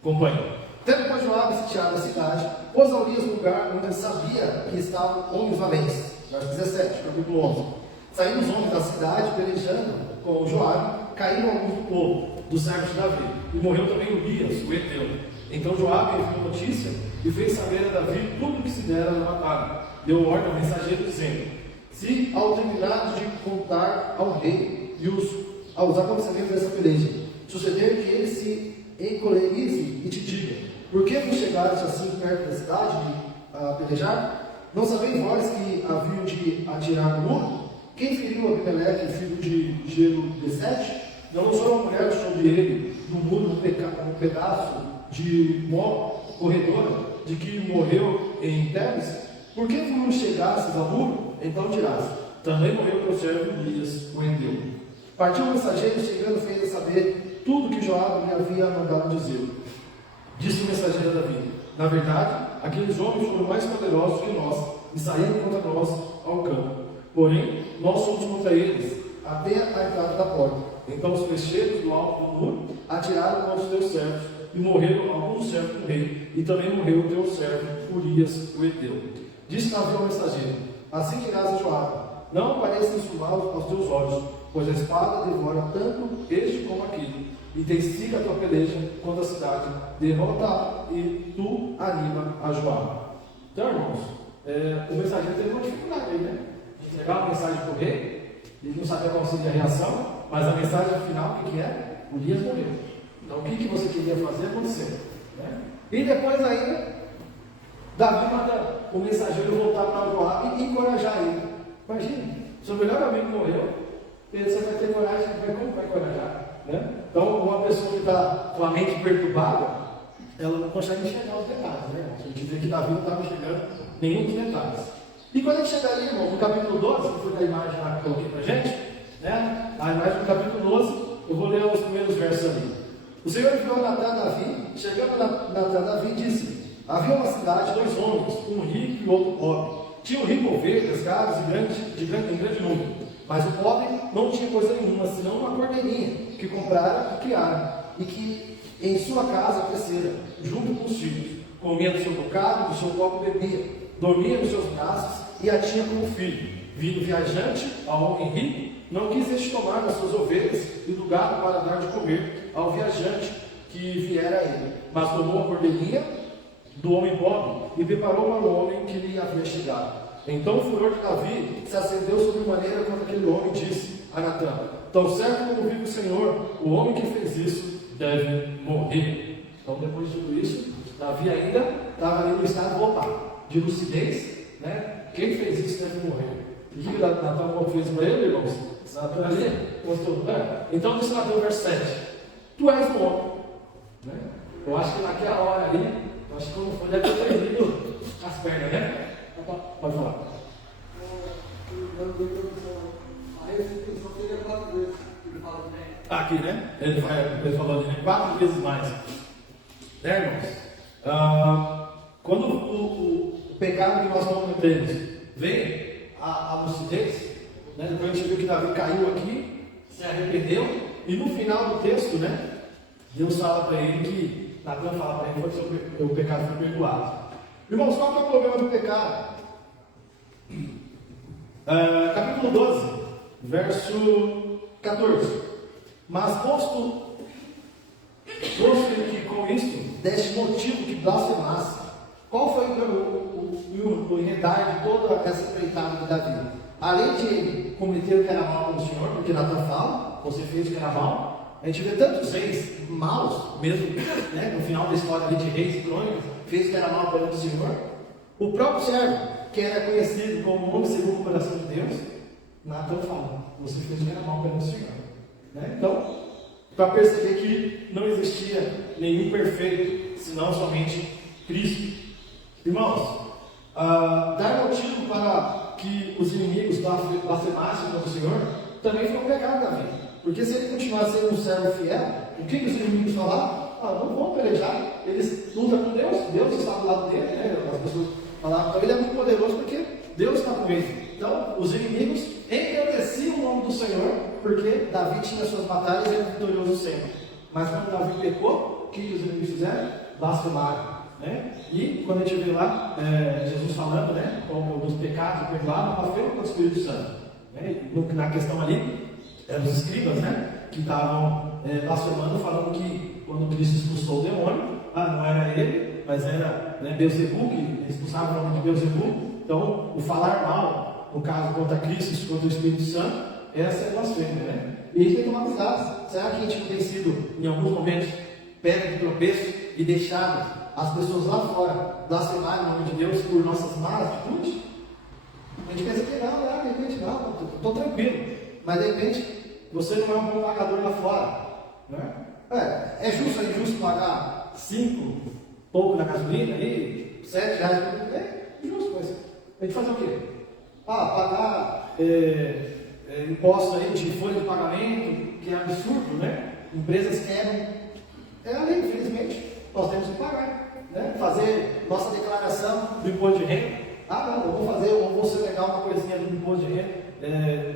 Acompanhe. Tendo por Joabe sitiado a cidade, pôs a Urias no lugar onde ele sabia que estavam homens valentes. Verso 17, capítulo 11. Saindo os homens da cidade, pelejando com Joabe, caíram alguns do povo, dos servos de Davi, e morreu também Urias, o Eteu. Então Joabe enviou notícia e fez saber a Davi tudo o que se dera na batalha. Deu ordem ao mensageiro dizendo: se ao terminar de contar ao rei e aos acontecimentos dessa peleja, suceder que ele se encolerize e te diga: por que vos chegaste assim perto da cidade a pelejar? Não sabeis vós que haviam de atirar no muro? Quem feriu Abimeleque, filho de Jerubbesete? Não lançou uma mulher sobre ele no muro um pedaço de corredor de que morreu em Tebes? Por que não chegasses ao muro? Então dirás: também morreu teu servo Urias, o Hendeu. Partiu o mensageiro, chegando, fez saber tudo que Joabe lhe havia mandado dizer. Disse o mensageiro a Davi: na verdade, aqueles homens foram mais poderosos que nós e saíram contra nós ao campo. Porém, nós somos contra eles até a entrada da porta. Então os flecheiros do alto do muro atiraram contra os teus servos, e morreram alguns servos do rei, e também morreu o teu servo Urias, o Eteu. Disse Davi ao mensageiro: assim dirás a Joabe: não pareça insultar aos teus olhos, pois a espada devora tanto este como aquele, e testiga a tua peleja contra a cidade, derrota e tu anima a Joabe. Então, irmãos, o mensageiro teve uma dificuldade aí, né? De entregar uma mensagem para o rei, ele não sabia qual seria a reação, mas a mensagem final, o que é? Urias morreu. Então, o que você queria fazer aconteceu, né? E depois ainda, Davi manda o mensageiro voltar para Joabe e encorajar ele. Imagina, seu melhor amigo morreu, você vai ter coragem, como vai encorajar? Né? Então, uma pessoa que está com a mente perturbada, ela não consegue enxergar os detalhes, né? A gente vê que Davi não estava enxergando nenhum dos detalhes. E quando a gente chega ali, irmão, no capítulo 12, que foi da imagem lá que eu coloquei para a gente, né? A imagem do capítulo 12, eu vou ler os primeiros versos ali. O Senhor enviou Natan a Davi, chegando Natan a Davi, disse: havia uma cidade, dois homens, um rico e outro pobre. Tinha um rico ovelhas, gados em grande número. Mas o pobre não tinha coisa nenhuma, senão uma cordeirinha que comprara e criara, e que em sua casa crescera, junto com os filhos, comia do seu bocado, do seu copo bebia, dormia nos seus braços e a tinha como filho. Vindo viajante ao homem rico, não quis este tomar das suas ovelhas e do gado para dar de comer ao viajante que viera a ele, mas tomou a cordeirinha do homem pobre e preparou para o homem que lhe havia chegado. Então o furor de Davi se acendeu sobremaneira contra aquele homem e disse a Natã: tão certo como vive o Senhor, o homem que fez isso deve morrer. Então, depois de tudo isso, Davi ainda estava ali no estado, de lucidez, né? Quem fez isso deve morrer. E o que Natã fez para ele, irmãos? Natã ali mostrou. Então, diz Natã, verso 7: tu és um homem. Né? Eu acho que naquela hora ali, eu acho que quando foi, deve ter perdido as pernas, né? Pode falar. Aqui, né? Ele falou ali, né? 4 vezes mais. Né, irmãos? Quando o pecado que nós cometemos vem a lucidez, né? Depois a gente viu que Davi caiu aqui, se arrependeu, e no final do texto, né? Deus fala para ele que, Natan fala para ele que o pecado foi perdoado. Irmãos, qual que é o problema do pecado? Capítulo 12, verso 14. Mas posto que com isto deste motivo que blasfemasse. Qual foi o enredar de toda essa empreitada de Davi? Além de ele cometer o que era mal com o Senhor, porque Natan fala, você fez o que era mal. A gente vê tantos reis maus, mesmo, né, no final da história ali de reis e crônicas, fez o que era mal perante o Senhor. O próprio servo, que era conhecido como homem segundo o coração de Deus, Natan fala, você fez o que era mal perante o Senhor. Né? Então, para perceber que não existia nenhum perfeito, senão somente Cristo. Irmãos, dar motivo para que os inimigos blasfemassem contra o Senhor, também foi um pecado da vida. Porque se ele continuasse sendo um servo fiel, o que os inimigos falavam? Não vão pelejar, eles lutam com Deus, Deus está do lado dele, né? As pessoas falavam, então ele é muito poderoso porque Deus está com ele. Então, os inimigos engrandeciam o nome do Senhor, porque Davi tinha suas batalhas e era vitorioso sempre. Mas quando Davi pecou, o que os inimigos fizeram? Blasfemaram. Né? E quando a gente vê lá, Jesus falando, né, como os pecados perdoados, blasfema contra o Espírito Santo. Né? Na questão ali, eram os escribas, né, que estavam blasfemando, falando que quando Cristo expulsou o demônio, não era ele, mas era, né, Beelzebul, que expulsava o nome de Beelzebul. Então, o falar mal, no caso, contra Cristo, contra o Espírito Santo, essa é blasfêmia, né? E a gente tem que tomar cuidado. Será que a gente não tem sido, em alguns momentos, pedra de tropeço e deixado as pessoas lá fora blasfemarem o nome de Deus por nossas más atitudes? A gente pensa que não, de repente não, estou tranquilo. Mas de repente, você não é um bom pagador lá fora. Né? É justo ou injusto pagar 5 pouco na gasolina aí, 7 reais? É justo, mas a gente fazer o quê? Pagar impostos aí de folha de pagamento, que é absurdo, né? Empresas querem. É a lei, infelizmente. Nós temos que pagar. Né? Fazer nossa declaração do imposto de renda. Não, eu vou ser legal uma coisinha do imposto de renda.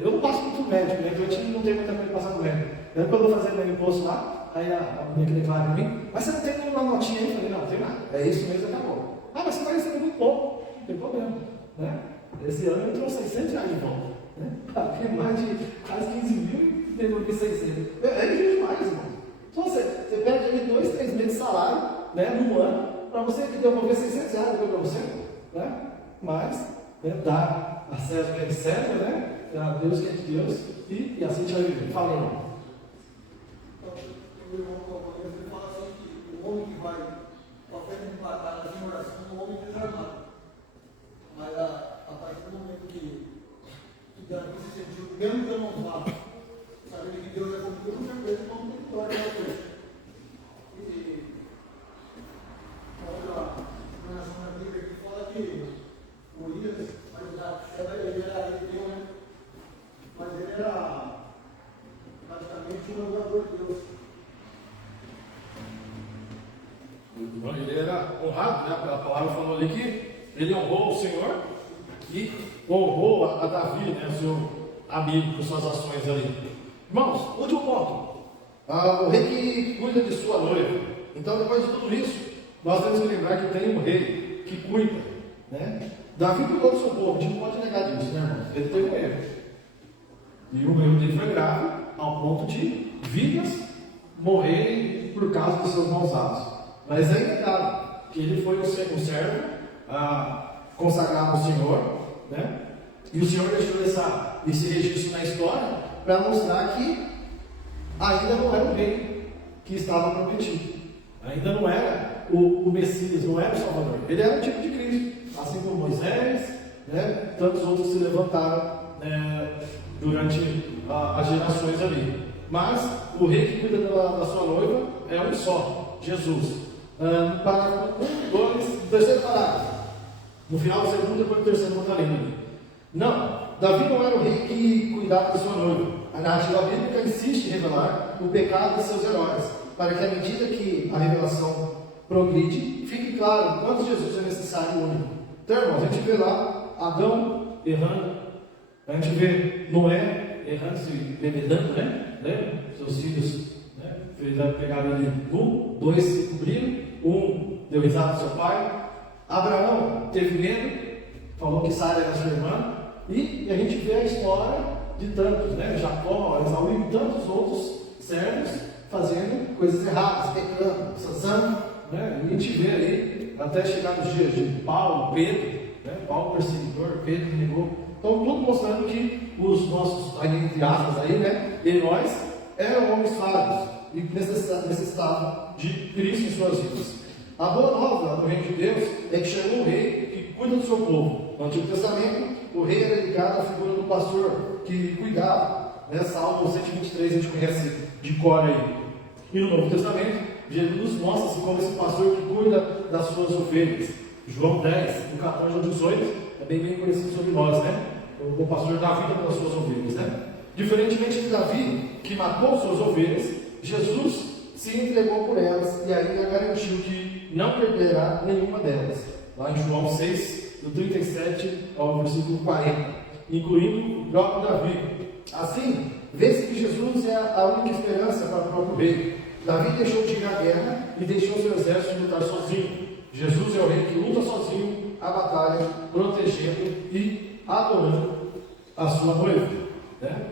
Eu não passo muito médico, né? Então a gente não tem muita coisa para passar no médico. Quando eu vou fazer meu imposto lá, aí a mulher que declara para mim, mas você não tem nenhuma notinha aí? Eu falei, não tem nada. É isso mesmo, acabou. Mas você vai receber muito pouco. Não tem problema. Né? Esse ano entrou 600 reais de volta. Né? Paguei mais de quase 15 mil e devolvi 600. É injusto demais, irmão. Então você perde ali 2, 3 meses de salário, né, no ano, para você devolver 600 reais para você. Né? Mas, dá a César o que é de César, né? A Deus o que é de Deus, e assim a gente vai viver. Fala, irmão. O fala assim que o homem que vai para frente de batalha em oração é um homem desarmado. Mas a partir do momento que Davi se sentiu, mesmo que eu não falo, sabendo que Deus é comigo, com certeza não tem vitória na frente. E outra explanação na Bíblia que fala que Urias, ele era ateu, né? Mas ele era praticamente um adorador de Deus. Ele era honrado, né? A palavra falou ali que ele honrou o Senhor e honrou a Davi, né? amigo com suas ações ali. Irmãos, último ponto. O rei que cuida de sua noiva. Então, depois de tudo isso, nós temos que lembrar que tem um rei que cuida, né? Davi cuidou do seu povo, a gente não pode negar disso, né, irmãos? Ele teve um erro. E o erro dele foi grave, ao ponto de vidas morrerem por causa dos seus maus atos. Mas é inegável que ele foi um servo consagrado ao Senhor, né? E o Senhor deixou esse registro na história para mostrar que ainda não era o rei que estava prometido. Ainda não era o Messias, não era o Salvador. Ele era o tipo de Cristo, assim como Moisés, né? Tantos outros se levantaram durante as gerações ali. Mas o rei que cuida da sua noiva é um só, Jesus. Parágrafo 1, 2, terceiro parágrafo. No final do segundo, depois do terceiro, não está lendo. Não, Davi não era o rei que cuidava da sua noiva. A narrativa bíblica insiste em revelar o pecado de seus heróis, para que à medida que a revelação progride, fique claro quanto Jesus é necessário e único. Então, irmãos, a gente vê lá Adão errando, a gente vê Noé errando, se bebedando, né? Seus filhos, né? Pegaram ele nu, 2 se cobriram, 1 deu risada do seu pai. Abraão teve medo, falou que Sara era sua irmã, e a gente vê a história de tantos, né? Jacó, Esaú e tantos outros servos fazendo coisas erradas, pecando, Sansão, né? E a gente vê ali, até chegar nos dias de Paulo, Pedro, né? Paulo perseguidor, Pedro negou. Então, tudo mostrando que os nossos, entre aspas, aí, né? Heróis eram homens falhos e necessitavam de Cristo em suas vidas. A boa nova do reino de Deus é que chegou um rei que cuida do seu povo. No Antigo Testamento, o rei era ligado à figura do pastor que cuidava. Salmo 123 a gente conhece de cor aí. E no Novo Testamento, Jesus nos mostra como esse pastor que cuida das suas ovelhas. João 10, do 14 ao 18, é bem conhecido sobre nós, né? O pastor dá vida pelas suas ovelhas, né? Diferentemente de Davi, que matou suas ovelhas, Jesus se entregou por elas e ainda garantiu que não perderá nenhuma delas. Lá em João 6, do 37 ao versículo 40, incluindo o próprio Davi. Assim, vê-se que Jesus é a única esperança para o próprio rei. Davi deixou de ir à guerra e deixou seu exército lutar sozinho. Jesus é o rei que luta sozinho a batalha, protegendo e adorando a sua noiva, né?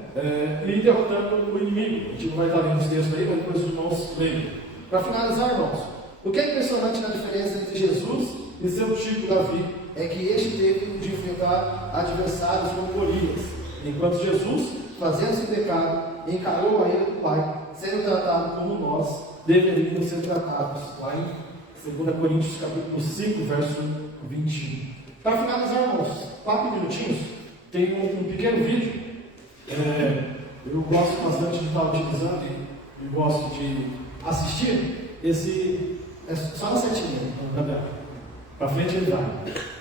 E derrotando o inimigo. A gente não vai estar lendo esse texto aí, mas depois os irmãos leem. Para finalizar, irmãos, o que é impressionante na diferença entre Jesus e seu tio Davi é que este teve de enfrentar adversários como Golias, enquanto Jesus, fazendo-se pecado, encarou a ira do Pai, sendo tratado como nós deveríamos ser tratados. Lá em 2 Coríntios capítulo 5, verso 21. Para finalizar, irmãos, 4 minutinhos, tem um pequeno vídeo. Eu gosto bastante de estar utilizando e gosto de assistir. Esse é só na setinha, para frente ele vai.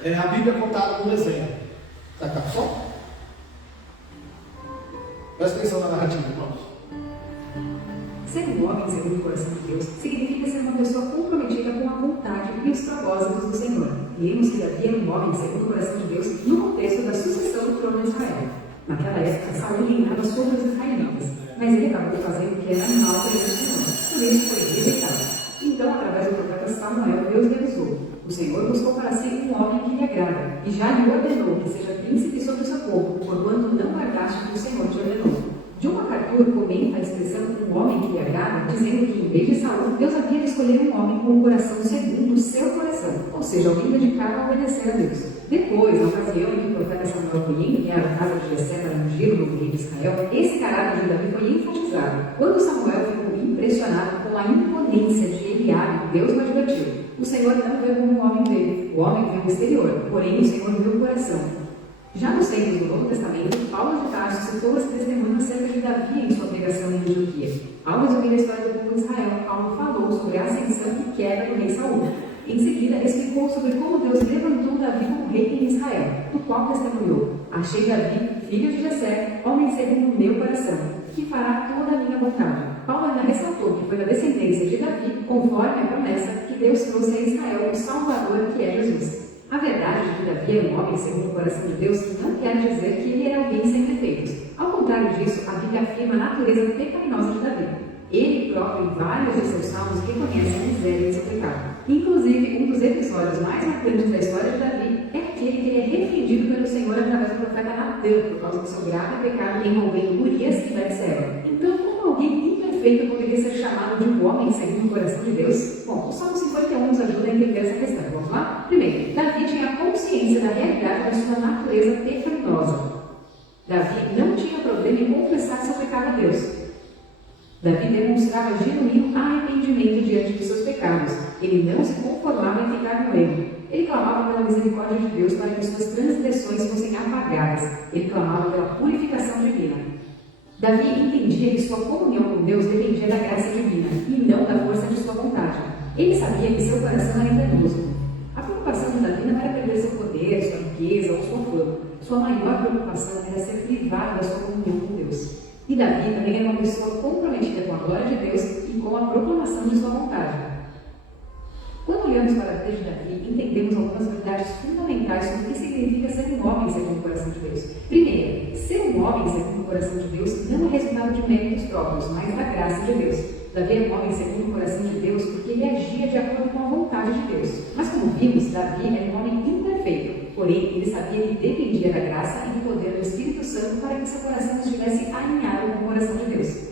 É a Bíblia contada no desenho. Tá cá, só? Presta atenção na narrativa, irmãos. Ser um homem segundo o coração de Deus significa ser uma pessoa comprometida com a vontade e os propósitos do Senhor. Vimos que Davi era um homem segundo o coração de Deus no contexto da sucessão do trono de Israel. Naquela época, Saul reinava sobre os israelitas, mas ele acabou fazendo o que era mal perante o Senhor. Por isso foi rejeitado. Então, através do profeta Samuel, Deus lhe avisou. O Senhor buscou para si um homem que lhe agrada, e já lhe ordenou que seja príncipe sobre o seu povo, porquanto não guardaste o que o Senhor te ordenou. John MacArthur comenta a expressão um homem que lhe agrada, dizendo que em vez de Saul, Deus havia de escolher um homem com o coração segundo o seu coração, ou seja, alguém dedicado a obedecer a Deus. Depois, na ocasião em que o profeta Samuel foi indo, que era a casa de Jessé para ungir o novo rei de Israel, esse caráter de Davi foi enfatizado. Quando Samuel ficou impressionado com a imponência de Eliabe, Deus o advertiu. O Senhor não vê como o homem vê, o homem vê o exterior, porém o Senhor vê o coração. Já nos tempos do Novo Testamento, Paulo de Tarso citou esse testemunho acerca de Davi em sua pregação em Antioquia. Ao resumir a história do povo de Israel, Paulo falou sobre a ascensão e queda do rei Saul. Em seguida, explicou sobre como Deus levantou Davi como rei em Israel, no qual testemunhou: achei Davi, filho de Jessé, homem segundo o meu coração, que fará toda a minha vontade. Paulo ainda ressaltou que foi da descendência de Davi, conforme a promessa, que Deus trouxe a Israel o Salvador, que é Jesus. A verdade de que Davi era um homem segundo o coração de Deus não quer dizer que ele era alguém sem defeitos. Ao contrário disso, a Bíblia afirma a natureza pecaminosa de Davi. Ele próprio, em vários de seus salmos, reconhece a miséria de seu pecado. Inclusive, um dos episódios mais marcantes da história de Davi é aquele que ele é repreendido pelo Senhor através do profeta Natã, por causa do seu grave pecado envolvendo Urias e Betseba. Então, como alguém imperfeito poderia ser chamado de um homem segundo o coração de Deus? Bom, o Salmo 51 nos ajuda a entender essa questão. Vamos lá? Primeiro, Davi tinha consciência da realidade da sua natureza pecaminosa. Davi não tinha problema em confessar seu pecado a Deus. Davi demonstrava genuíno arrependimento diante de seus pecados. Ele não se conformava em ficar no erro. Ele clamava pela misericórdia de Deus para que suas transgressões fossem apagadas. Ele clamava pela purificação divina. Davi entendia que sua comunhão com Deus dependia da graça divina e não da força de sua vontade. Ele sabia que seu coração era enganoso. A preocupação de Davi não era perder seu poder, sua riqueza ou sua fama. Sua maior preocupação era ser privado da sua comunhão com Deus. E Davi também era uma pessoa comprometida com a glória de Deus e com a proclamação de sua vontade. Quando olhamos para a vida de Davi, entendemos algumas verdades fundamentais sobre o que significa ser um homem segundo o coração de Deus. Primeiro, ser um homem segundo o coração de Deus não é resultado de méritos próprios, mas da graça de Deus. Davi era um homem segundo o coração de Deus porque ele agia de acordo com a vontade de Deus. Mas como vimos, Davi era um homem imperfeito, porém ele sabia que dependia da graça e do poder do Espírito Santo para que seu coração estivesse alinhado com o coração de Deus.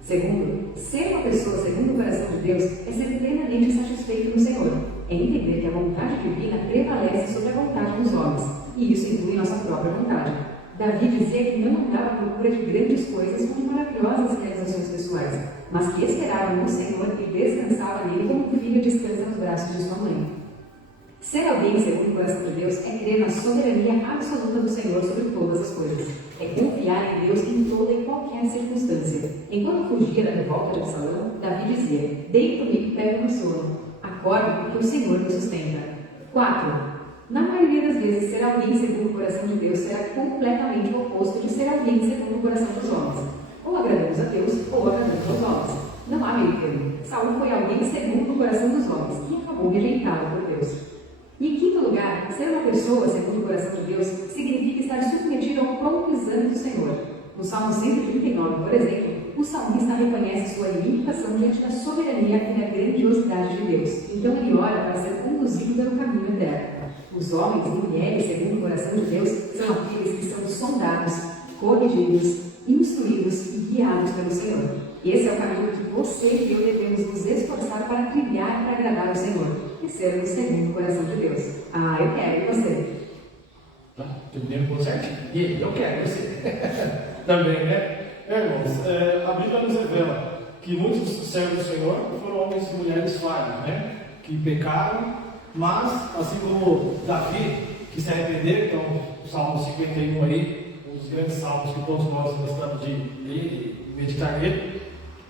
Segundo, ser uma pessoa segundo o coração de Deus é ser plenamente satisfeito no Senhor. É entender que a vontade divina prevalece sobre a vontade dos homens, e isso inclui nossa própria vontade. Davi dizia que não andava à procura de grandes coisas como maravilhosas realizações pessoais, mas que esperava no Senhor e descansava nele como um filho descansa nos braços de sua mãe. Ser alguém segundo o coração de Deus é crer na soberania absoluta do Senhor sobre todas as coisas. É confiar em Deus em toda e qualquer circunstância. Enquanto fugia da revolta de Absalão, Davi dizia: deito-me e pego no sono. Acordo porque o Senhor me sustenta. 4. Na maioria das vezes, ser alguém segundo o coração de Deus será completamente o oposto de ser alguém segundo o coração dos homens. Ou agradamos a Deus, ou agradamos aos homens. Não há meio termo. Saul foi alguém segundo o coração dos homens e acabou rejeitado por Deus. E em quinto lugar, ser uma pessoa segundo o coração de Deus significa estar submetido ao próprio exame do Senhor. No Salmo 139, por exemplo, o salmista reconhece sua limitação diante da soberania e da grandiosidade de Deus. Então ele ora para ser conduzido pelo caminho eterno. Os homens e mulheres segundo o coração de Deus são aqueles que são sondados, corrigidos, instruídos e guiados pelo Senhor. Esse é o caminho que você e eu devemos nos esforçar para trilhar e para agradar ao Senhor. E sermos segundo o coração de Deus. Ah, eu quero, e você? Primeiro ficou certinho. E eu quero, você? Também, né? Irmãos, a Bíblia nos revela que muitos servos do Senhor foram homens e mulheres falhos, né? Que pecaram, mas, assim como Davi, que se arrependeram, então, o Salmo 51 aí, um dos grandes salmos que todos nós gostamos de ler e meditar nele,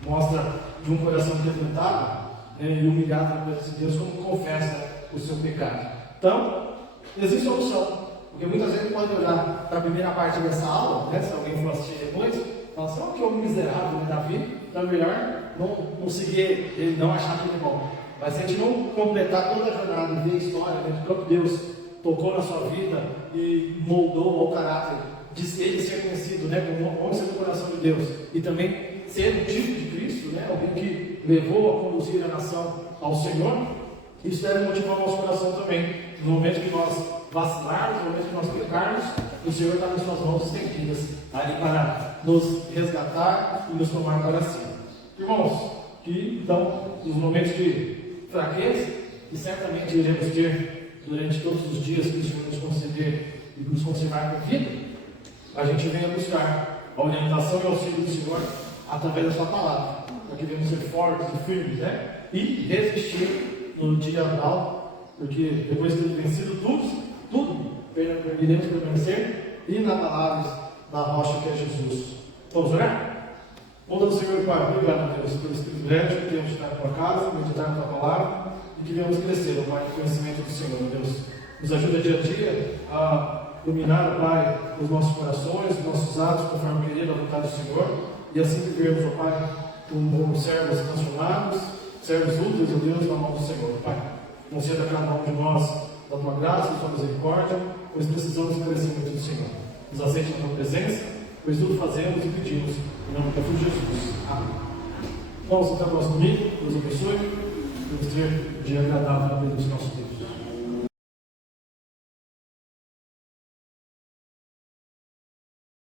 mostra de um coração quebrantado e humilhado na presença de Deus, como confessa o seu pecado. Então, existe solução, porque muitas vezes pode olhar para a primeira parte dessa aula, né, se alguém for assistir depois, fala assim: que homem miserável, né, Davi? Então é melhor não seguir ele, não achar que ele é bom. Mas se a gente não completar toda a jornada e ver a história, né, de como Deus tocou na sua vida e moldou o caráter de ele ser conhecido, né, como um homem segundo o coração de Deus, e também ser um tipo de Cristo, né, alguém que levou a conduzir a nação ao Senhor, isso deve motivar o nosso coração também. No momento que nós vacilarmos, no momento que nós pecarmos, o Senhor está nas suas mãos estendidas ali para nos resgatar e nos tomar para si. Irmãos, que então, nos momentos de fraqueza, que certamente iremos ter durante todos os dias que o Senhor nos conceder e nos conservar com vida, a gente venha buscar a orientação e auxílio do Senhor através da sua palavra, para que venhamos ser fortes e firmes, né? E resistir no dia mal, porque depois de ter vencido tudo, iremos permanecer inabaláveis na rocha que é Jesus. Vamos orar? Bom Senhor Pai, obrigado, Deus, pelo Espírito Grande que temos estar na tua casa, meditar na tua palavra e que venhamos crescer, Pai, no conhecimento do Senhor, Deus. Nos ajuda dia a dia a iluminar, Pai, os nossos corações, os nossos atos, conforme querida a vontade do Senhor, e assim vivermos, ó Pai, como servos transformados, servos úteis, ó Deus, na mão do Senhor, Pai. Conceda a cada um de nós da tua graça, da tua misericórdia, pois precisamos do crescimento do Senhor. Nos aceite na tua presença, pois tudo fazemos e pedimos em nome do Filho Jesus. Amém. Vamos então, nosso domingo, Deus abençoe, vamos ter um dia agradável na vida dos nossos